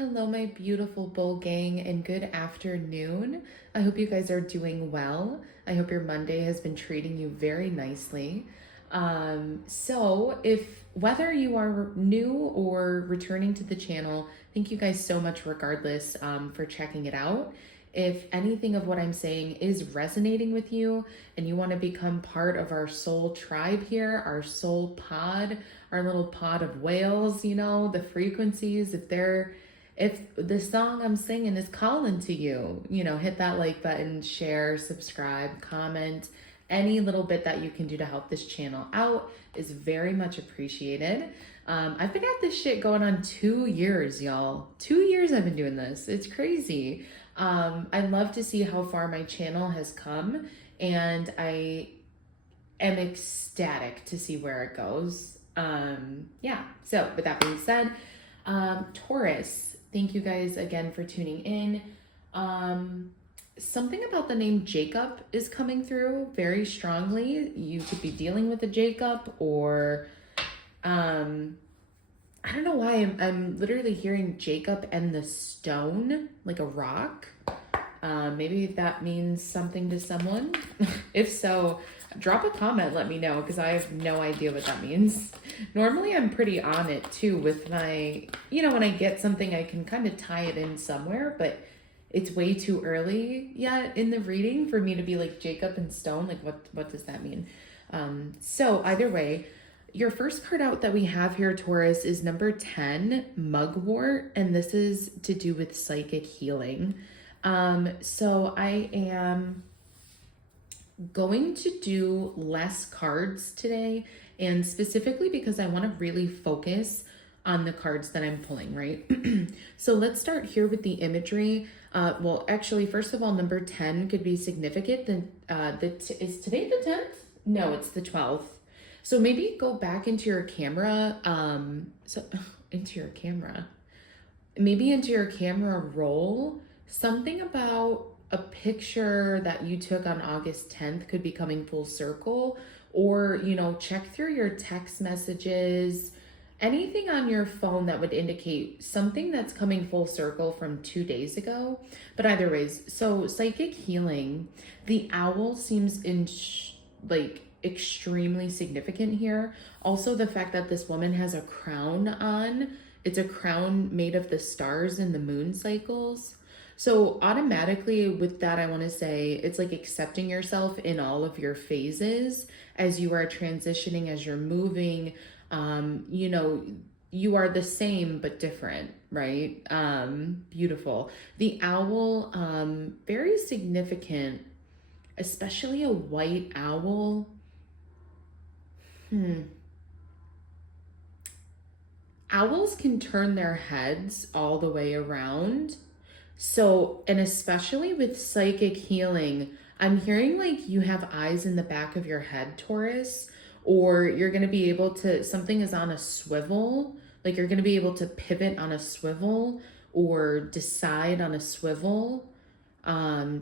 Hello, my beautiful bull gang, and good afternoon. I hope you guys are doing well. I hope your Monday has been treating you very nicely. So if whether you are new or returning to the channel, thank you guys so much regardless for checking it out. If anything of what I'm saying is resonating with you and you want to become part of our soul tribe here, our soul pod, our little pod of whales, the frequencies, if the song I'm singing is calling to you, hit that like button, share, subscribe, comment. Any little bit that you can do to help this channel out is very much appreciated. I've been at this shit going on 2 years, y'all. 2 years I've been doing this. It's crazy. I love to see how far my channel has come, and I am ecstatic to see where it goes. Yeah, so with that being said, Taurus, thank you guys again for tuning in. Something about the name Jacob is coming through very strongly. You could be dealing with a Jacob, or I don't know why I'm literally hearing Jacob and the stone, like a rock. Maybe that means something to someone. If so, drop a comment, let me know, because I have no idea what that means. Normally I'm pretty on it too with my, when I get something I can kind of tie it in somewhere, but it's way too early yet in the reading for me to be like Jacob and stone. Like what does that mean? So either way, your first card out that we have here, Taurus, is number 10, Mugwort, and this is to do with psychic healing. So I am going to do less cards today, and specifically because I want to really focus on the cards that I'm pulling, right? So let's start here with the imagery. Well, actually, first of all, number 10 could be significant. Is today the 10th? No, it's the 12th. So maybe go back into your camera, maybe into your camera roll. Something about a picture that you took on August 10th could be coming full circle, or, check through your text messages, anything on your phone that would indicate something that's coming full circle from 2 days ago. But either ways, so psychic healing, the owl seems extremely significant here. Also, the fact that this woman has a crown on, it's a crown made of the stars and the moon cycles. So automatically with that, I want to say it's like accepting yourself in all of your phases as you are transitioning, as you're moving. You are the same but different, right? Beautiful. The owl, very significant, especially a white owl. Owls can turn their heads all the way around. So, and especially with psychic healing, I'm hearing like you have eyes in the back of your head, Taurus, or you're going to be able to, something is on a swivel, like you're going to be able to pivot on a swivel or decide on a swivel.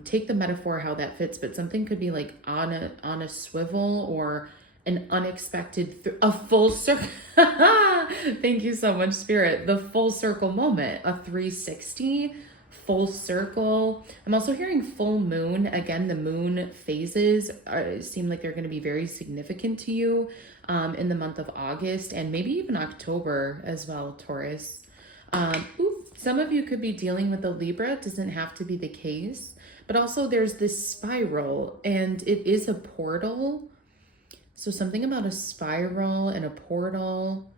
Take the metaphor how that fits, but something could be like on a swivel, or an unexpected, a full circle. Thank you so much, Spirit. The full circle moment, a 360 full circle. I'm also hearing full moon. Again, the moon phases seem like they're going to be very significant to you in the month of August, and maybe even October as well, Taurus. Some of you could be dealing with a Libra. It doesn't have to be the case. But also there's this spiral, and it is a portal. So something about a spiral and a portal.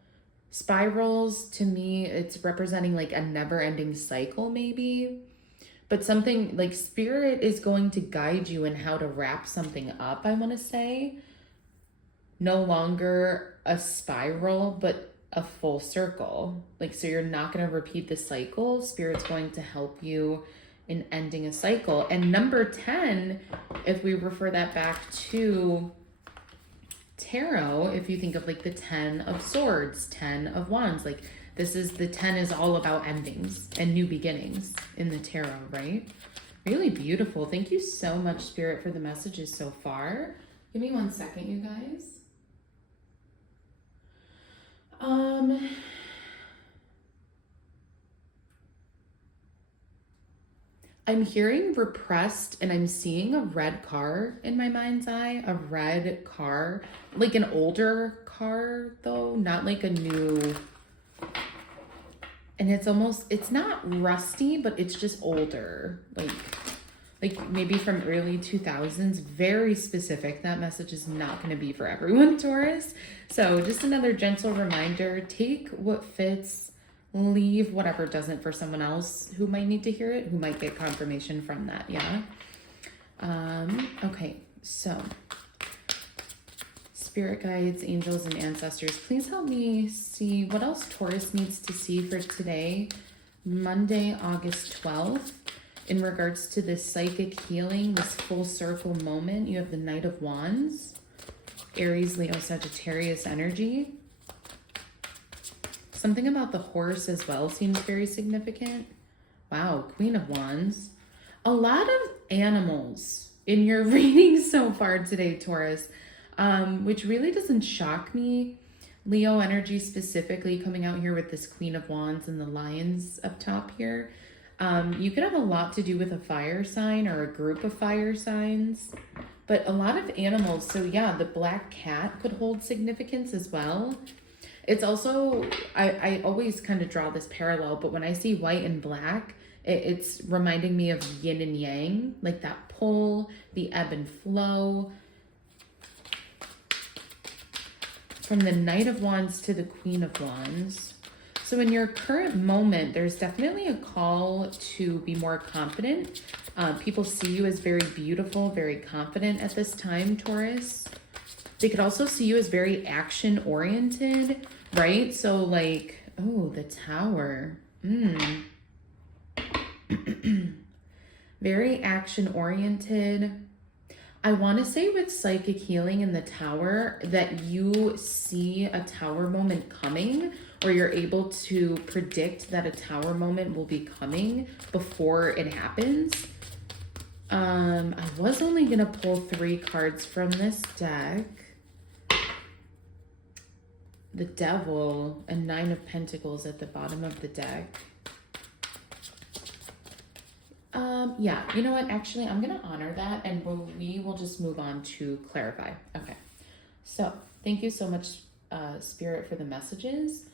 Spirals, to me, it's representing like a never-ending cycle maybe. But something like Spirit is going to guide you in how to wrap something up, I want to say. No longer a spiral, but a full circle. Like, so you're not going to repeat the cycle. Spirit's going to help you in ending a cycle. And number 10, if we refer that back to tarot, if you think of like the 10 of swords, 10 of wands, like this is, the 10 is all about endings and new beginnings in the tarot, right? Really beautiful. Thank you so much, Spirit, for the messages so far. Give me 1 second, you guys. I'm hearing repressed, and I'm seeing a red car in my mind's eye. A red car, like an older car though, not like a new. And it's not rusty, but it's just older. Like maybe from early 2000s, very specific. That message is not going to be for everyone, Taurus. So just another gentle reminder, take what fits, leave whatever doesn't for someone else who might need to hear it, who might get confirmation from that, yeah? Okay, so spirit guides, angels, and ancestors, please help me see what else Taurus needs to see for today, Monday, August 12th. In regards to this psychic healing, this full circle moment, you have the Knight of Wands, Aries, Leo, Sagittarius energy. Something about the horse as well seems very significant. Wow, Queen of Wands. A lot of animals in your reading so far today, Taurus, which really doesn't shock me. Leo energy specifically coming out here with this Queen of Wands and the lions up top here. You could have a lot to do with a fire sign or a group of fire signs, but a lot of animals. So yeah, the black cat could hold significance as well. It's also, I always kind of draw this parallel, but when I see white and black, it's reminding me of yin and yang, like that pull, the ebb and flow. From the Knight of Wands to the Queen of Wands. So in your current moment, there's definitely a call to be more confident. People see you as very beautiful, very confident at this time, Taurus. They could also see you as very action-oriented, right? So like, oh, the Tower. Very action-oriented. I want to say with psychic healing in the Tower that you see a Tower moment coming, or you're able to predict that a Tower moment will be coming before it happens. I was only going to pull 3 cards from this deck. The Devil and 9 of Pentacles at the bottom of the deck. Yeah, you know what? Actually, I'm going to honor that, and we will just move on to clarify. Okay. So thank you so much, Spirit, for the messages.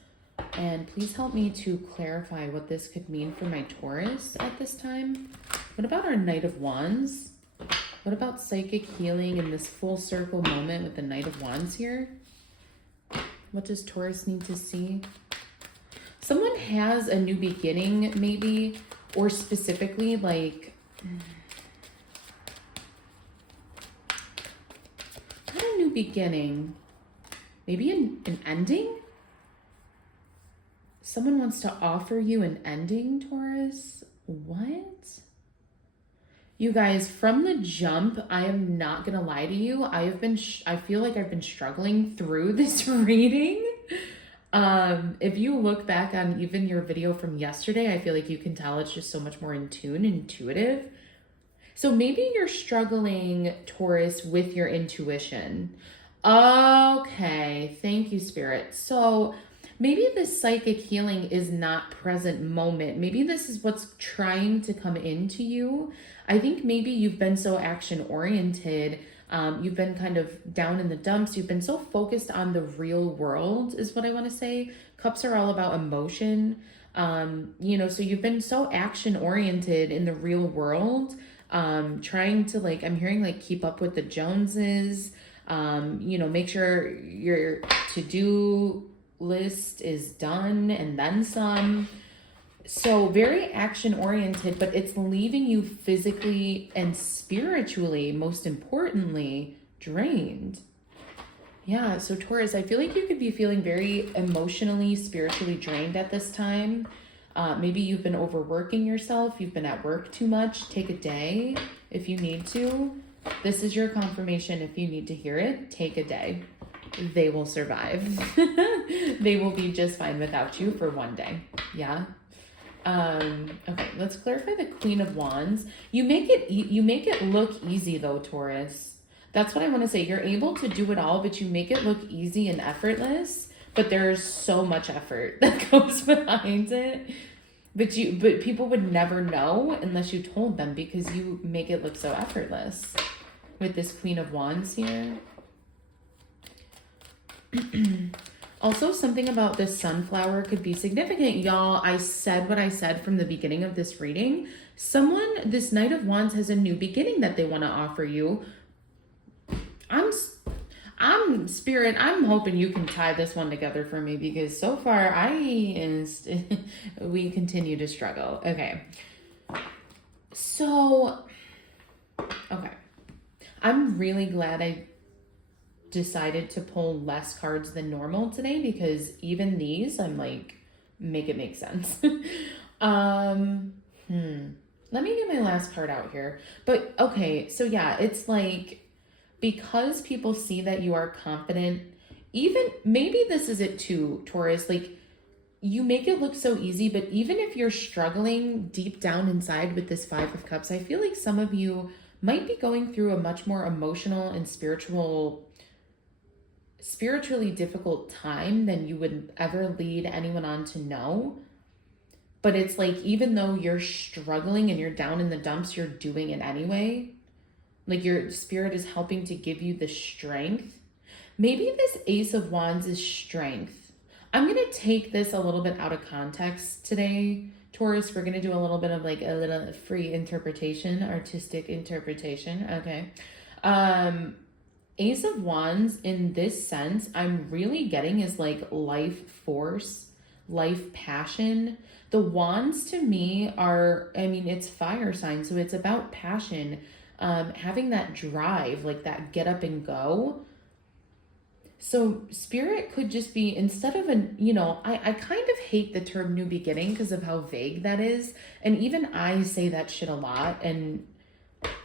And please help me to clarify what this could mean for my Taurus at this time. What about our Knight of Wands? What about psychic healing in this full circle moment with the Knight of Wands here? What does Taurus need to see? Someone has a new beginning, maybe, or specifically like, not a new beginning, maybe an ending? Someone wants to offer you an ending, Taurus. What? You guys, from the jump, I am not gonna lie to you. I feel like I've been struggling through this reading. If you look back on even your video from yesterday, I feel like you can tell it's just so much more in tune, intuitive. So maybe you're struggling, Taurus, with your intuition. Okay, thank you, Spirit. So maybe this psychic healing is not present moment. Maybe this is what's trying to come into you. I think maybe you've been so action-oriented. You've been kind of down in the dumps. You've been so focused on the real world is what I want to say. Cups are all about emotion. So you've been so action-oriented in the real world, trying to like, I'm hearing like keep up with the Joneses, make sure your to-do list is done and then some. So very action-oriented, but it's leaving you physically and spiritually, most importantly, drained. Yeah, so Taurus, I feel like you could be feeling very emotionally, spiritually drained at this time. Maybe you've been overworking yourself. You've been at work too much. Take a day if you need to. This is your confirmation. If you need to hear it, take a day. They will survive. They will be just fine without you for one day. Yeah. Okay, let's clarify the Queen of Wands. You make it look easy though, Taurus. That's what I want to say. You're able to do it all, but you make it look easy and effortless, but there's so much effort that goes behind it. But people would never know unless you told them, because you make it look so effortless with this Queen of Wands here. Also, something about this sunflower could be significant. Y'all, I said what I said from the beginning of this reading. This Knight of Wands has a new beginning that they want to offer you. I'm Spirit, I'm hoping you can tie this one together for me, because so far we continue to struggle. Okay. So, okay. I'm really glad I decided to pull less cards than normal today, because even these, I'm like, make it make sense. Let me get my last card out here. But okay, so yeah, it's like, because people see that you are confident, even maybe this is it too, Taurus, like you make it look so easy, but even if you're struggling deep down inside with this Five of Cups, I feel like some of you might be going through a much more emotional and spiritually difficult time than you would ever lead anyone on to know. But it's like, even though you're struggling and you're down in the dumps, you're doing it anyway. Like your Spirit is helping to give you the strength. Maybe this Ace of Wands is strength. I'm going to take this a little bit out of context today, Taurus. We're going to do a little bit of like a little free interpretation, artistic interpretation. Okay. Ace of Wands in this sense, I'm really getting is like life force, life passion. The wands to me are, I mean, it's fire sign, so it's about passion. Having that drive, like that get up and go. So Spirit could just be, instead of I kind of hate the term new beginning because of how vague that is. And even I say that shit a lot. And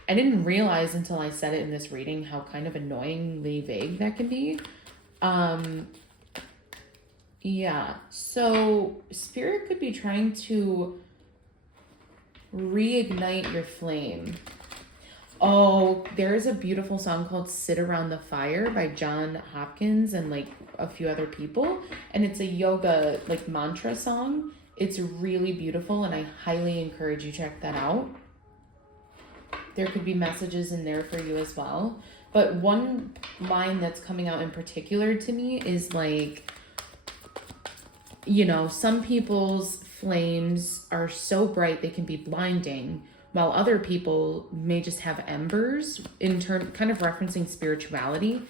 I didn't realize until I said it in this reading how kind of annoyingly vague that can be. Yeah. So Spirit could be trying to reignite your flame. Oh, there's a beautiful song called Sit Around the Fire by John Hopkins and like a few other people. And it's a yoga like mantra song. It's really beautiful and I highly encourage you check that out. There could be messages in there for you as well. But one line that's coming out in particular to me is like, some people's flames are so bright they can be blinding, while other people may just have embers, in turn kind of referencing spirituality.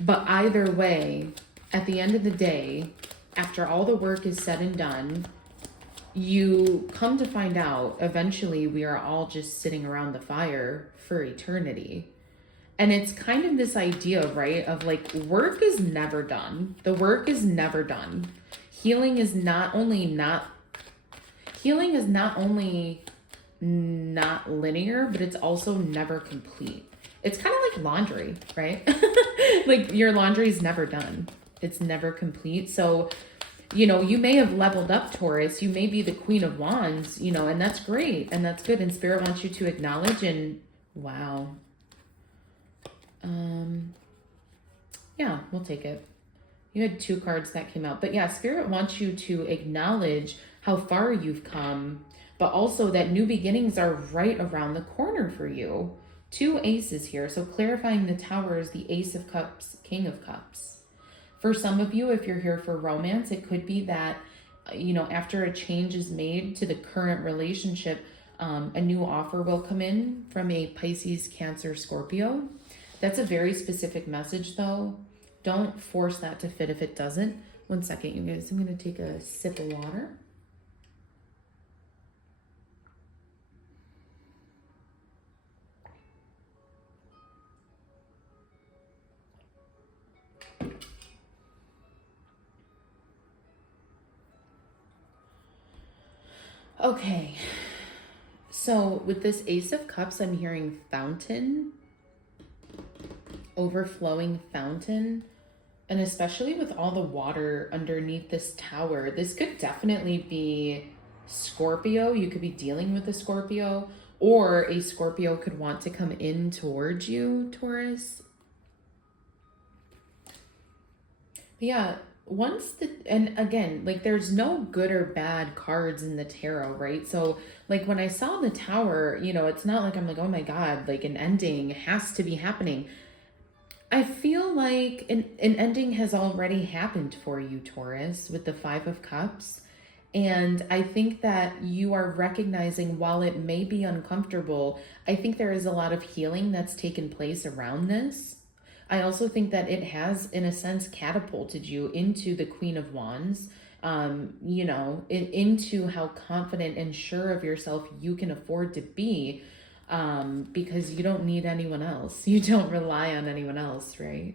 But either way, at the end of the day, after all the work is said and done, you come to find out eventually we are all just sitting around the fire for eternity. And it's kind of this idea, right, of like work is never done. The work is never done. Healing is not only not linear, but it's also never complete. It's kind of like laundry, right? Like your laundry is never done. It's never complete. So, you may have leveled up, Taurus. You may be the Queen of Wands, and that's great and that's good. And Spirit wants you to acknowledge and wow. Yeah, we'll take it. You had 2 cards that came out, but yeah, Spirit wants you to acknowledge how far you've come, but also that new beginnings are right around the corner for you. 2 aces here. So clarifying the Tower is the Ace of Cups, King of Cups. For some of you, if you're here for romance, it could be that, after a change is made to the current relationship, a new offer will come in from a Pisces, Cancer, Scorpio. That's a very specific message though. Don't force that to fit if it doesn't. One second, you guys. I'm going to take a sip of water. Okay. So with this Ace of Cups, I'm hearing fountain, overflowing fountain. And especially with all the water underneath this tower, this could definitely be Scorpio. You could be dealing with a Scorpio, or a Scorpio could want to come in towards you, Taurus. But yeah, and again, like there's no good or bad cards in the tarot, right? So like when I saw the Tower, it's not like I'm like, oh my God, like an ending has to be happening. I feel like an ending has already happened for you, Taurus, with the Five of Cups. And I think that you are recognizing, while it may be uncomfortable, I think there is a lot of healing that's taken place around this. I also think that it has, in a sense, catapulted you into the Queen of Wands, into how confident and sure of yourself you can afford to be, because you don't need anyone else. You don't rely on anyone else, right?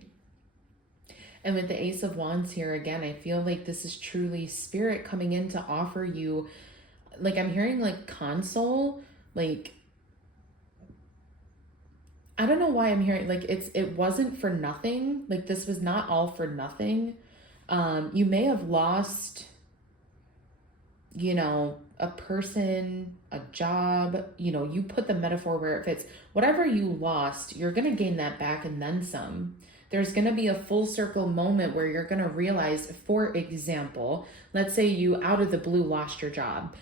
And with the Ace of Wands here again, I feel like this is truly spirit coming in to offer you, like I'm hearing like console, like I don't know why I'm hearing like it wasn't for nothing. Like this was not all for nothing. You may have lost, a person, a job, you put the metaphor where it fits. Whatever you lost, you're going to gain that back and then some. There's going to be a full circle moment where you're going to realize, for example, let's say you out of the blue lost your job.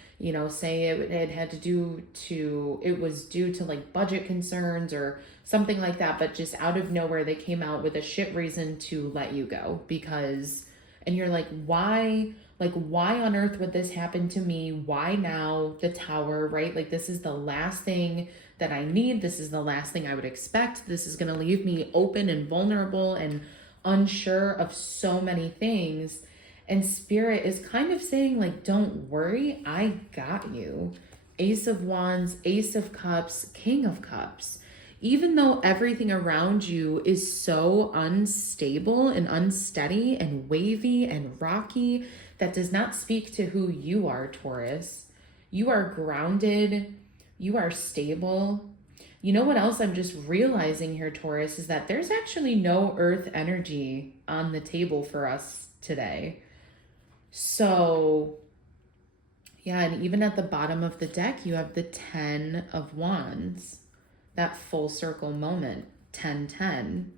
Say it had it was due to like budget concerns or something like that, but just out of nowhere, they came out with a shit reason to let you go and you're like, why? Like, why on earth would this happen to me? Why now? The Tower, right? Like, this is the last thing that I need. This is the last thing I would expect. This is going to leave me open and vulnerable and unsure of so many things. And Spirit is kind of saying, like, don't worry, I got you. Ace of Wands, Ace of Cups, King of Cups. Even though everything around you is so unstable and unsteady and wavy and rocky, that does not speak to who you are, Taurus. You are grounded. You are stable. You know what else I'm just realizing here, Taurus, is that there's actually no earth energy on the table for us today. So, yeah, and even at the bottom of the deck, you have the 10 of Wands. That full circle moment, 10-10.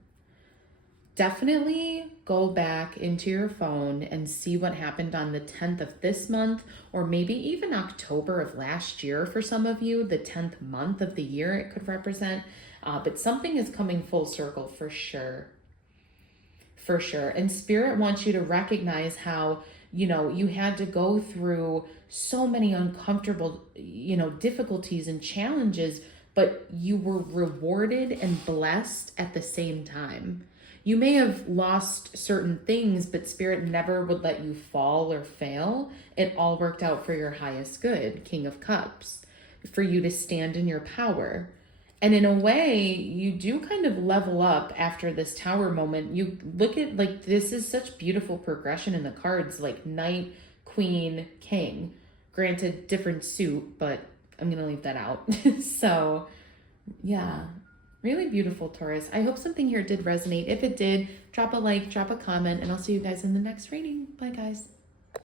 Definitely go back into your phone and see what happened on the 10th of this month, or maybe even October of last year for some of you, the 10th month of the year it could represent. But something is coming full circle for sure. For sure. And Spirit wants you to recognize how, you had to go through so many uncomfortable, difficulties and challenges, but you were rewarded and blessed at the same time. You may have lost certain things, but Spirit never would let you fall or fail. It all worked out for your highest good, King of Cups, for you to stand in your power. And in a way, you do kind of level up after this Tower moment. You look at, like, this is such beautiful progression in the cards, like Knight, Queen, King. Granted, different suit, but I'm going to leave that out. So, yeah. Really beautiful, Taurus. I hope something here did resonate. If it did, drop a like, drop a comment, and I'll see you guys in the next reading. Bye, guys.